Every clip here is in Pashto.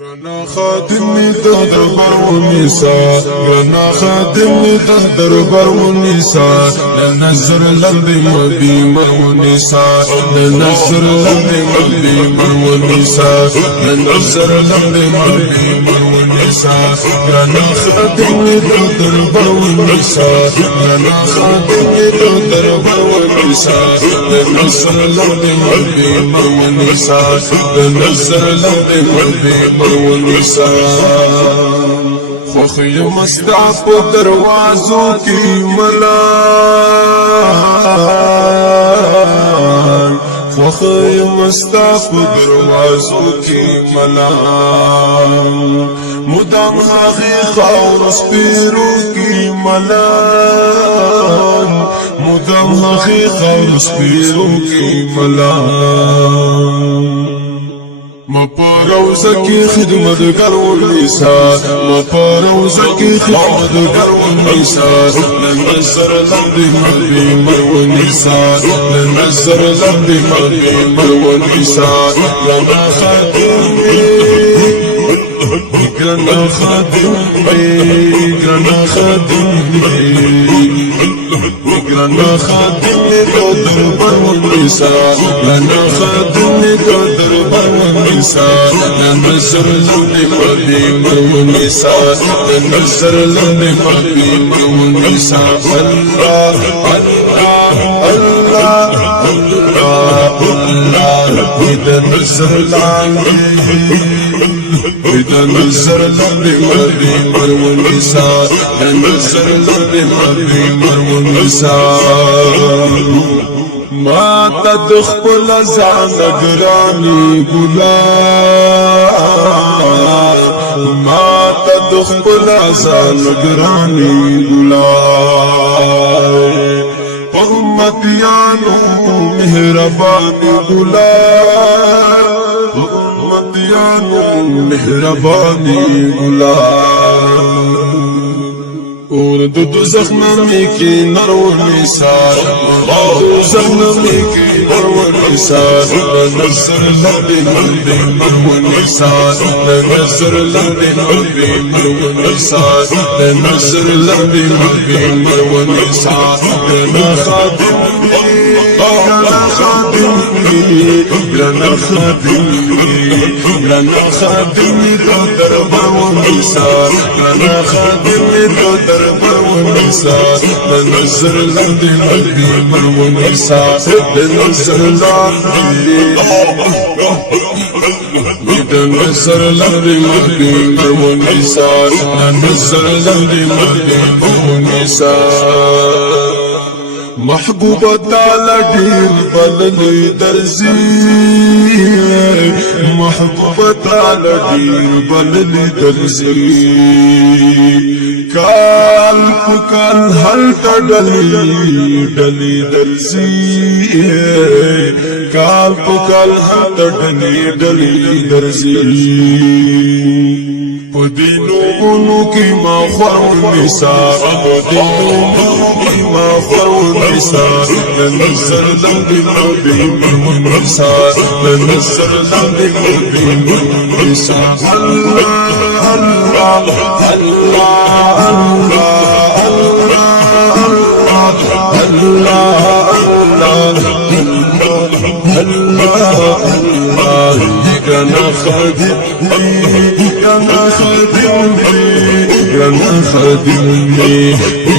گرانا خادمی ده دربار و نیسا گرانا خادمی ده دربار و نیسا لنظر لندی مبی مر و نیسا لنظر لندی مبی مر و نیسا لنظر لندی مبی مر و نیسا گرانا خادمی ده دربار و نیسا گرانا خادمی ده دربار و نیسا لنظر لندی مبی مر و نیسا لنظر لندی مبی والنساء خوخي مستعف دروازو کی ملان خوخي مستعف دروازو کی ملان مدام هاغي خور سپیرو کی ملان مدام هاغي خور سپیرو کی ملان ما پروزه کی خدمتگر ونیسا ما پروزه کی خدمتگر ونیسا لنظر لندی مبی مر ونیسا لنظر لندی مبی مر ونیسا لنا خادمی گرانا خادمی گرانا خادمی گرانا خادمی دو دربار ونیسا لنا خادمی دو دربار ونیسا لنظر لندی مبی مر ونیسا لنظر لندی مبی مر ونیسا اللہ اللہ اللہ اللہ اللہ اذا نظر لندی إذا نزر لندي مبي مر ونساء نزر لندي مبي مر ونساء ما تدخل زان گرانی گلا ما تدخل زان گرانی گلا امتیانو مهربانی گلا امتیانو مهربانی گلا اور دو دوزخ نمی کی نر و نساء دوزخ نمی کی نر و نساء لنظر لندی مبی مر و نساء لنظر لندی مبی مر و نساء لنظر لندی مبی مر و نساء لنا خادمی لنا خادمی لنا خادمی لنا خادمی دو دربار ونساء لنا خادمی دو دربار ونساء لنظر لندی مبی مر ونساء لنظر لندی لنظر لندی مبی مر ونساء لنظر لندی مبی مر ونساء محبوبة تعالى دير بلني درزي محبوبة تعالى دير بلني درزي كال بكال هل تدلي دلي درزي كال بكال هل تدلي دلي درزي پدینو منو کی ما خور نساء پدینو منو کی ما خور نساء لنظر لندی مبی مر نساء لنظر لندی مبی مر نساء اللہ اللہ اللہ اللہ اللہ اللہ اللہ اللہ گرانا خادمی گرانا خادمی گرانا خادمی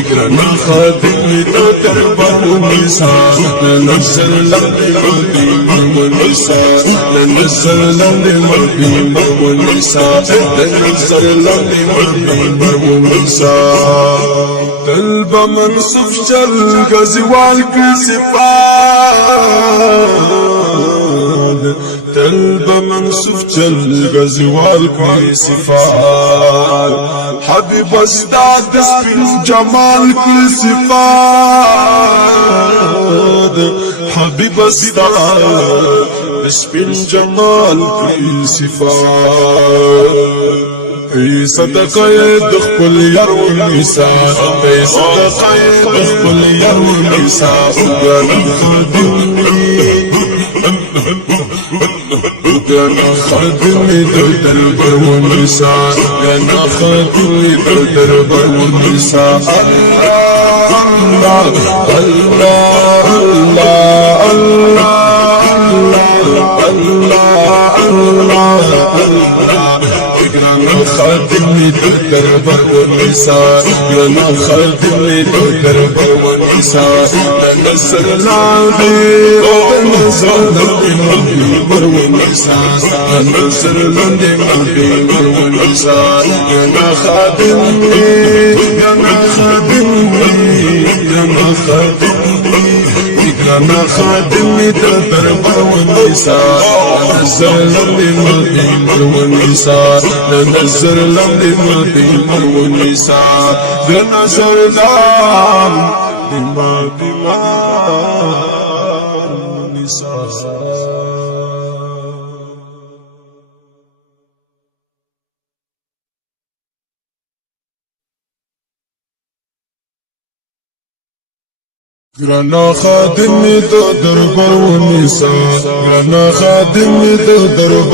گرانا خادمی دو دربار ونساء لنظر لندی مبی مر ونساء لنظر لندی مبی مر ونساء لنظر لندی مبی مر ونساء قلب منصف جل غزوال کی صفات قلب منصف جل غزوال کی صفات حبیب استاد اسپن جمال کی صفات حبیب استاد اسپن جمال کی صفات ای صدقه دخل یار ونساء ای صدقه دخل یار ونساء گرانا خادمی أنا خادمي دربر والنساء أنا خادمي دربر والنساء الله الله الله الله الله الله الله أنا خادمي دربر والنساء أنا خادمي دربر والنساء ننزل العبير وننزل العبير والنساء ننزل العبير والنساء أنا خادمي أنا خادمي أنا خادمي أنا خادمي دربر والنساء ننزل العبير والنساء ننزل العبير والنساء ننزل النساء أنا خادمي دربر والنساء أنا خادمي دربر